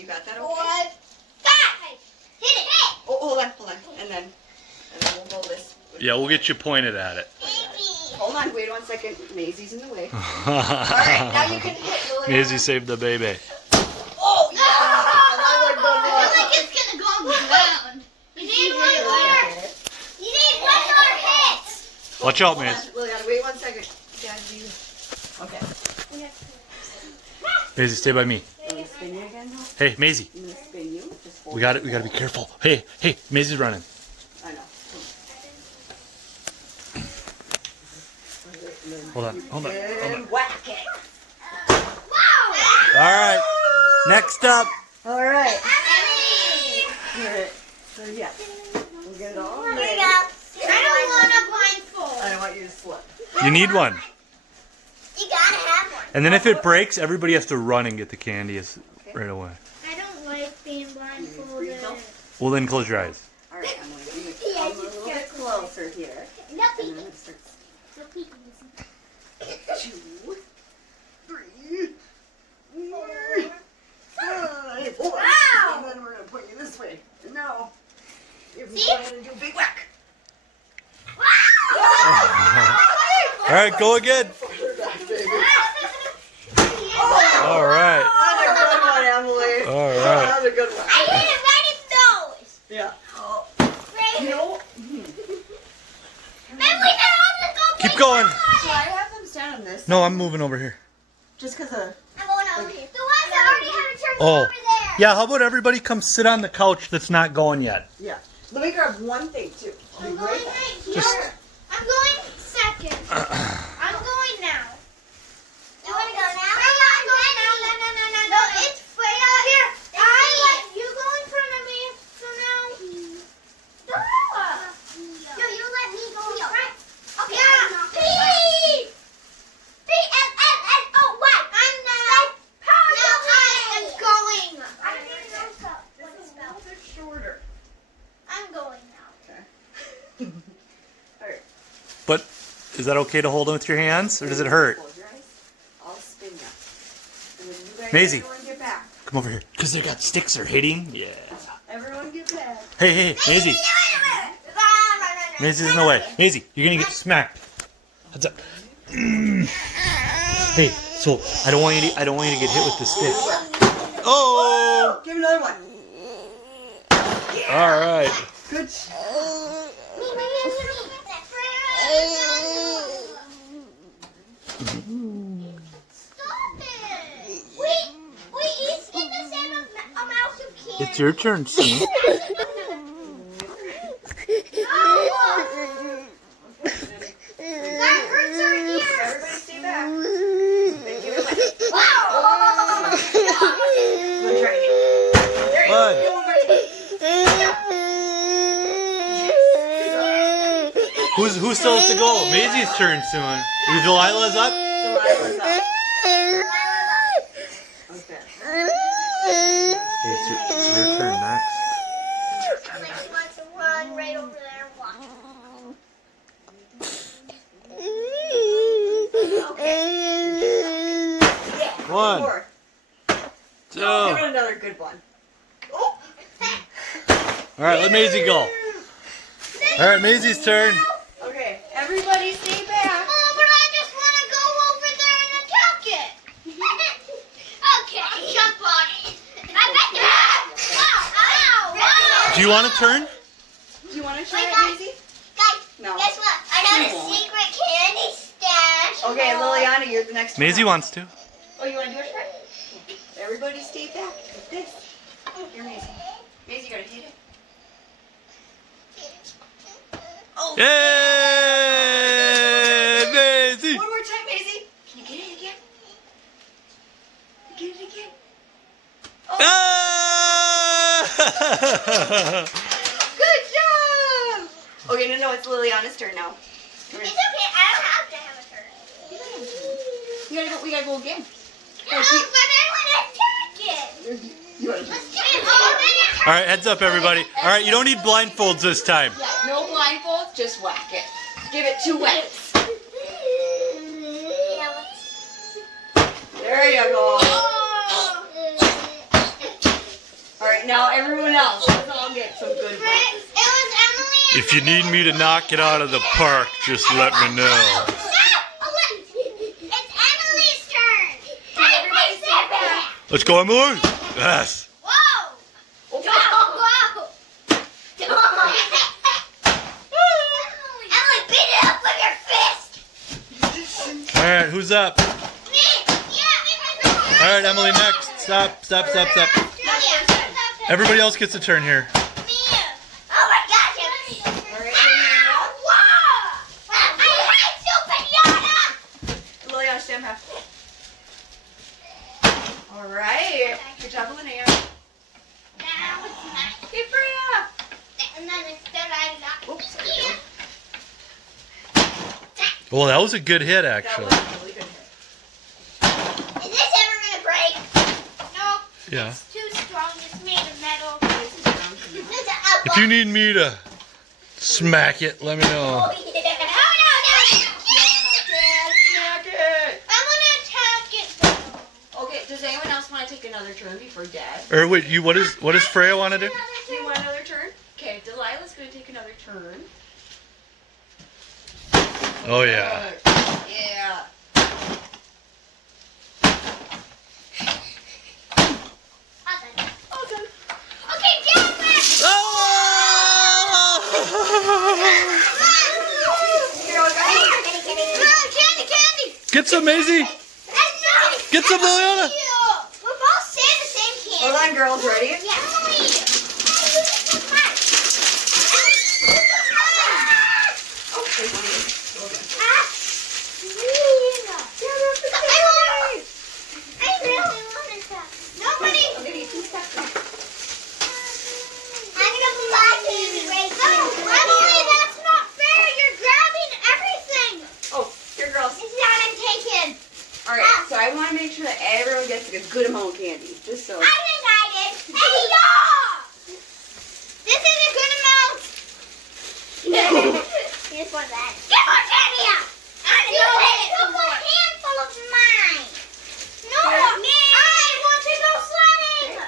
You got that? Okay. 4, 5. Hit it. Oh, hold on. And then we'll go this. Yeah, we'll get you pointed at it. Hold on, wait 1 second. Maisie's in the way. Alright, now you can hit Lily. Maisie saved the baby. Oh, yeah! I feel like it's gonna go on the ground. You need one more. You need one more hit. Watch out, Maisie. Liliana, wait 1 second. Dad, you. Okay. Maisie, stay by me. I'm gonna spin you again now. Hey, Maisie. I'm gonna spin you. Just hold We gotta be careful. Hey, Maisie's running. I know. Hold on. And whack it. Wow. Alright. Next up. Alright. Alright. So yeah. We'll get it all Here ready. we go. I don't want a blindfold. I don't want you to slip. You need one. You gotta have one. And then if it breaks, everybody has to run and get the candy right away. I don't like being blindfolded. Well, then close your eyes. Alright, I'm gonna come a little bit closer here. No And peeking. then it starts. No peeking. 2, 3, 4, 5. Wow. And then we're gonna point you this way. And now, if we See? go ahead and do a big whack. Alright, go again. Alright. That's a good one, Emily. All right. That's a good one. I hit it right in the nose. Yeah. Right. You know, Then we can go Keep going. so I have them stand on this. No, I'm moving over here. Just because of. I'm going over here. The ones that already have a turn Oh. over there. Yeah, how about everybody come sit on the couch that's not going yet? Yeah. Let me grab one thing, too. I'll I'm be going right back. right here. Just- I'm going second. I'm going now. You want to go now? I'm going now. No, it's Freya. Here, I let you go in front of me. So now. No, you let me go in front. Okay. Yeah. P. P-L-L-L-O-Y. I'm now. No, I am going. I didn't even know so. What's the spell? A bit shorter. I'm going now. Okay. Alright. But is that okay to hold them with your hands, or does it hurt? Close your eyes. I'll spin you. And then you guys, Maisie. everyone get back. Come over here. Because they got sticks are hitting. Yeah. Everyone get back. Hey, Maisie. Maisie's in the way. Maisie, you're gonna get smacked. Heads up. Hey, so I don't want you to get hit with the stick. Oh! Give me another one. All right. Good. Stop it! We each get the same amount of candy. It's your turn, Steve. That hurts our ears. Everybody stay back. Wow! Good try again. There you One. go. Who still has to go? Maisie's turn soon. Is Delilah's up? Delilah's up. Okay. Hey, it's your turn next. Like she wants to run right over there and watch. One, 4. two. Give it another good one. Oh. All right, let Maisie go. All right, Maisie's turn. Okay, everybody stay back. Oh, but I just want to go over there and attack it. Okay, jump on it. I bet you. Wow! Wow! Do you want to turn? Do you want to try Wait, it, guys. Maisie? Guys, No. guess what? I got a You won't. secret candy stash. Okay, Liliana, you're the next one. Maisie wants to. Oh, you want to do it, right? Everybody stay back. Like this. Here, Maisie. Maisie, you gotta hit it. Oh. Yay, Maisie! One more time, Maisie. Can you get it again? Get it again. Ah! Good job. Okay, no, it's Liliana's turn now. It's okay. I don't have to have a turn. We gotta go again. No, but I want to attack it. You wanna Let's do it. All right, heads up, everybody. All right, you don't need blindfolds this time. Yeah, no blindfolds, just whack it. Give it 2 whacks. There you go. now everyone else, let's all get some good ones. It was Emily. If you need me to knock it out of the park, just let me know. Stop! It's Emily's turn. Everybody stay back. Let's go, Emily. Yes. Whoa! Okay. Whoa! Emily, beat it up with your fist. All right, who's up? Me. Yeah. All right, Emily, next. Stop. Everybody else gets a turn here. Me. Oh my gosh. All right, Whoa! I hate you, pinata. LlLlANA, stand back. All right. Good job, LlLlANA. Now it's mine. Hey, Freya. And then instead I got. Oops. Well, that was a good hit, That actually. was a really good hit. Is this ever gonna break? No. Yeah. It's too strong. It's made of metal. This is down to you. If you need me to smack it, let me know. Oh, yeah. Oh, no. Dad, smack it. I'm gonna attack it. Okay, does anyone else want to take another turn before Dad? Or wait, what does Freya want to do? Do you want another turn? Okay, Delilah's going to take another turn. Oh yeah. Yeah. Awesome. Okay, Dad, back. Here we go. Candy. Get some, Maisie. Get some, LlLlANA. We're both saying the same candy. Hold on, girls. Ready? Yeah, Emily. Oh, there's one. I really wanted that. Nobody. I'll give you 2 seconds. I'm gonna fly candy right now. Emily, that's not fair. You're grabbing everything. Oh, here, girls. It's not. I'm taking. All right, so I want to make sure that everyone gets a good amount of candy, just so. I think I did. Hey, y'all! This is a good amount. Here's one of that. Get more candy out. You took a handful of mine. No, I want to go sledding.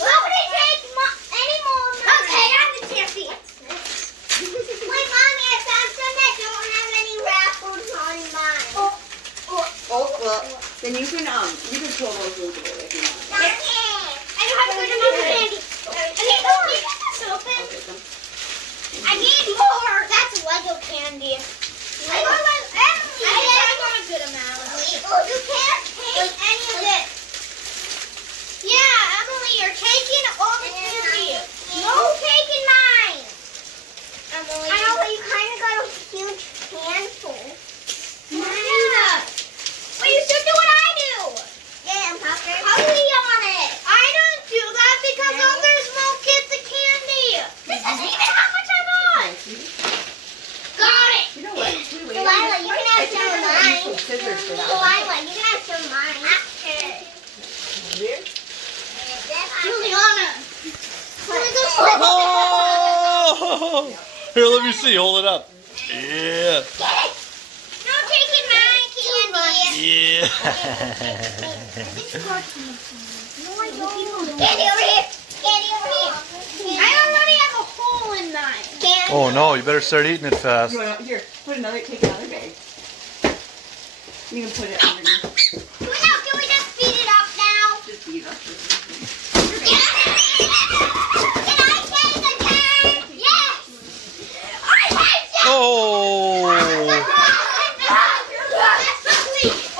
Nobody take any more of mine. Okay, I'm the champion. Wait, Mommy, I found some that don't have any wrappers on mine. Oh, well, then you can pull those loose a bit if you want. I don't have a good amount of candy. I need more. I'll get them. I need more. That's Lego candy. I got a good amount. You can't take any of this. Yeah, Emily, you're taking all the candy. No taking mine. Emily. I know, but you kind of got a huge handful. Yeah. Well, you should do what I do. Yeah, Papa. Hurry on it. I don't do that because others won't get the candy. This isn't even how much I got. Got it. You know what? Wait. Delilah, you can have some of mine. Some scissors for that. Delilah, you can have some of mine. There. LlLlANA. Oh! Here, let me see. Hold it up. Yeah. No taking mine candy. Yeah. Candy over here. Candy over here. I already have a hole in mine. Candy. Oh no, you better start eating it fast. You want to, here, take another bag. You can put it underneath. Can we just speed it up now? Just beat it up. Can I take a turn? Yes. I hate you. Oh!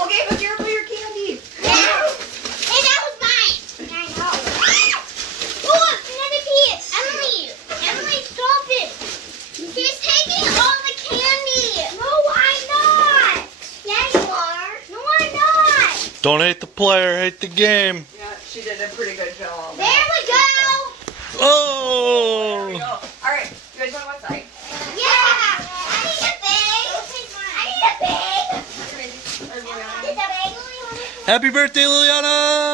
Okay, but careful your candy. Hey, that was mine. I know. Oh, another piece. Emily, stop it. She's taking all the candy. No, I'm not. Yeah, you are. No, I'm not. Don't hate the player, hate the game. Yeah, she did a pretty good job. There we go. There we Oh! go. All right, you guys want to go outside? Yeah. I need a bag. I need a bag. Here, baby. Is a bag? Happy birthday, LlLlANA!